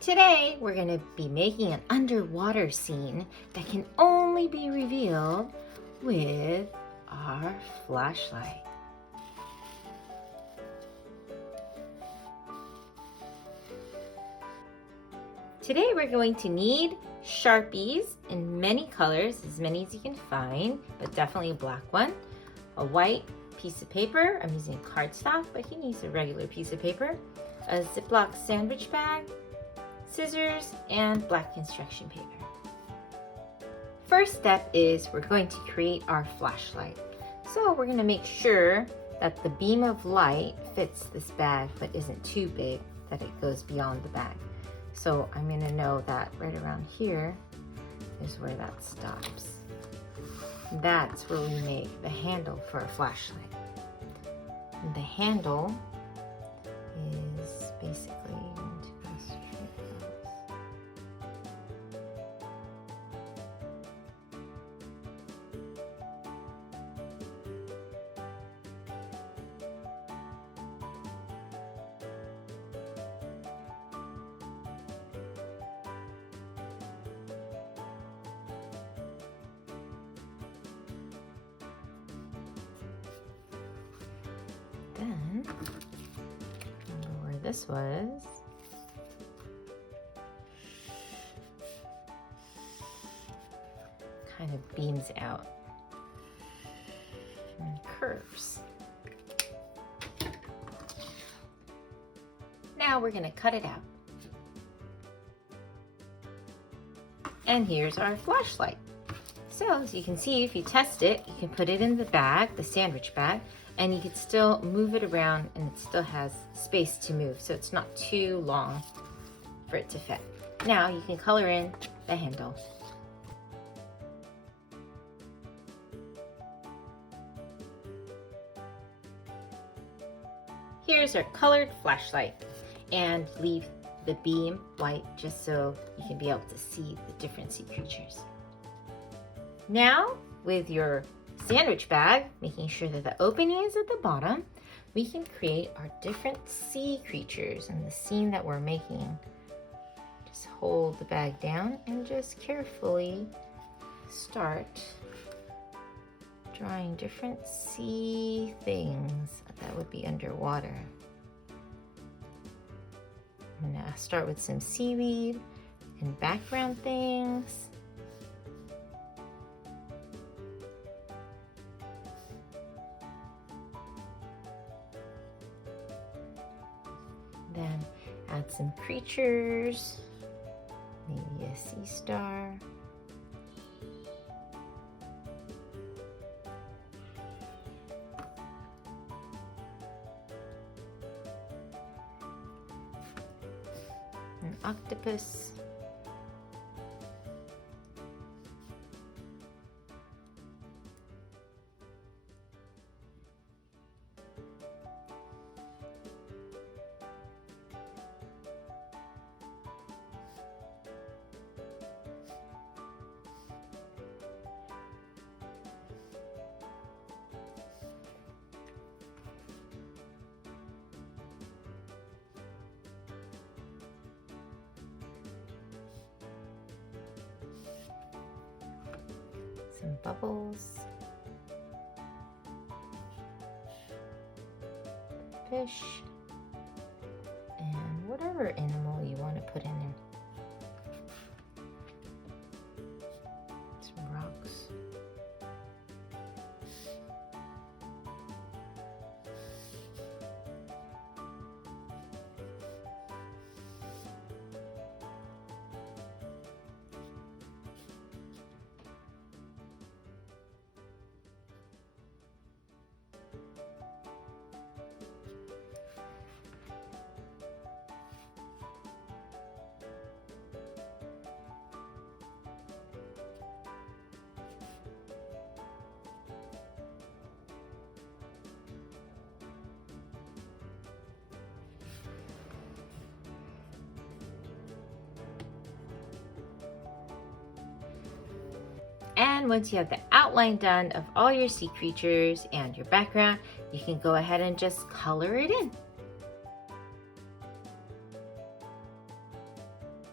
Today, we're going to be making an underwater scene that can only be revealed with our flashlight. Today, we're going to need Sharpies in many colors, as many as you can find, but definitely a black one, a white piece of paper. I'm using cardstock, but you can use a regular piece of paper, a Ziploc sandwich bag, scissors, and black construction paper. First step is we're going to create our flashlight. So we're going to make sure that the beam of light fits this bag but isn't too big that it goes beyond the bag. So I'm going to know that right around here is where that stops. That's where we make the handle for a flashlight. And the handle is basically going to go straight across. Then, remember where this was. Kind of beams out and curves. Now we're going to cut it out. And here's our flashlight. So as you can see, if you test it, you can put it in the bag, the sandwich bag, and you can still move it around and it still has space to move, so it's not too long for it to fit. Now you can color in the handle. Here's our colored flashlight, and leave the beam white just so you can be able to see the different sea creatures. Now with your sandwich bag, making sure that the opening is at the bottom, we can create our different sea creatures in the scene that we're making. Just hold the bag down and just carefully start drawing different sea things that would be underwater. I'm gonna start with some seaweed and background things. Then add some creatures, maybe a sea star. An octopus. Some bubbles, fish, and whatever animal you want to put in there. Some rocks. And once you have the outline done of all your sea creatures and your background, you can go ahead and just color it in.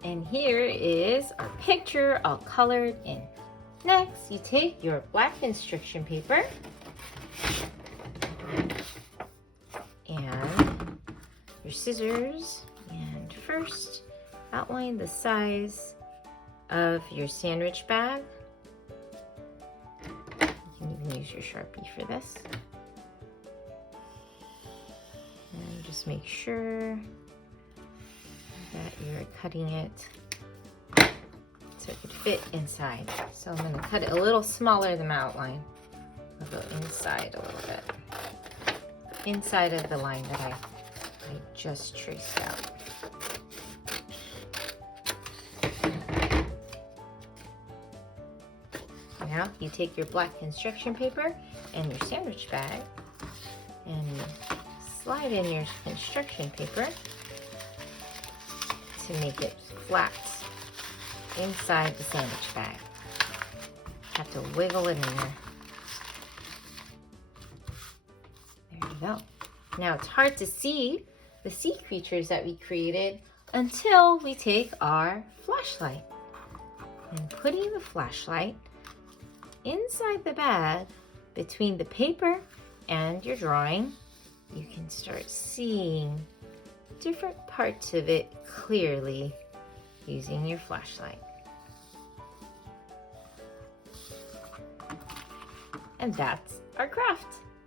And here is our picture all colored in. Next, you take your black construction paper and your scissors, and first outline the size of your sandwich bag. You can even use your Sharpie for this. And just make sure that you're cutting it so it could fit inside. So I'm going to cut it a little smaller than my outline. I'll go inside a little bit. Inside of the line that I just traced out. Now you take your black construction paper and your sandwich bag and you slide in your construction paper to make it flat inside the sandwich bag. Have to wiggle it in there. There you go. Now it's hard to see the sea creatures that we created until we take our flashlight. And putting the flashlight inside the bag between the paper and your drawing, you can start seeing different parts of it clearly using your flashlight. And that's our craft.